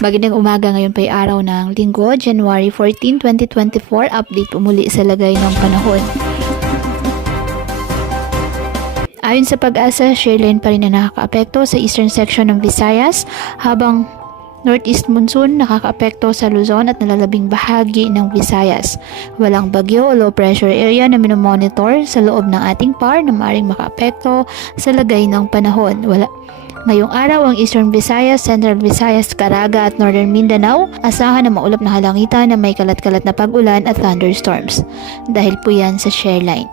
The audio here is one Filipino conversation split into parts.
Magandang umaga, ngayon pa ay araw ng Linggo, January 14, 2024. Update po muli sa lagay ng panahon. Ayon sa Pag-asa, shearline pa rin na nakakaapekto sa eastern section ng Visayas, habang northeast monsoon nakakaapekto sa Luzon at nalalabing bahagi ng Visayas. Walang bagyo o low pressure area na minomonitor sa loob ng ating PAR na maaaring makaapekto sa lagay ng panahon. Ngayong araw, ang Eastern Visayas, Central Visayas, Caraga at Northern Mindanao, asahan na maulap na halangitan na may kalat-kalat na pag-ulan at thunderstorms. Dahil po yan sa shearline.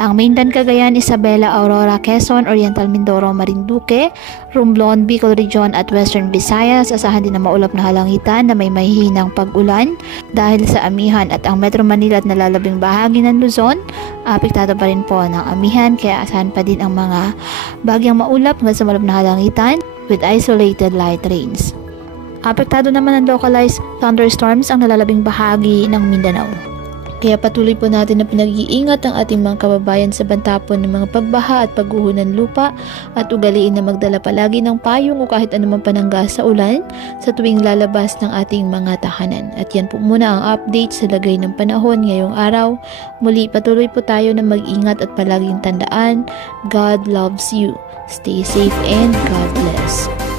Ang mainland Cagayan, Isabela, Aurora, Quezon, Oriental Mindoro, Marinduque, Romblon, Bicol Region at Western Visayas, asahan din na maulap na halangitan na may mahihinang pag-ulan. Dahil sa amihan at ang Metro Manila at nalalabing bahagi ng Luzon, apektado pa rin po ng amihan, kaya asahan pa din ang mga bagyang maulap hanggang sa maulap na halangitan with isolated light rains. Apektado naman ng localized thunderstorms ang nalalabing bahagi ng Mindanao. Kaya patuloy po natin na pinag-iingat ang ating mga kababayan sa bantapon ng mga pagbaha at pagguho ng lupa at ugaliin na magdala palagi ng payong o kahit anumang panangga sa ulan sa tuwing lalabas ng ating mga tahanan. At yan po muna ang update sa lagay ng panahon ngayong araw. Muli patuloy po tayo na mag-ingat at palaging tandaan, God loves you. Stay safe and God bless.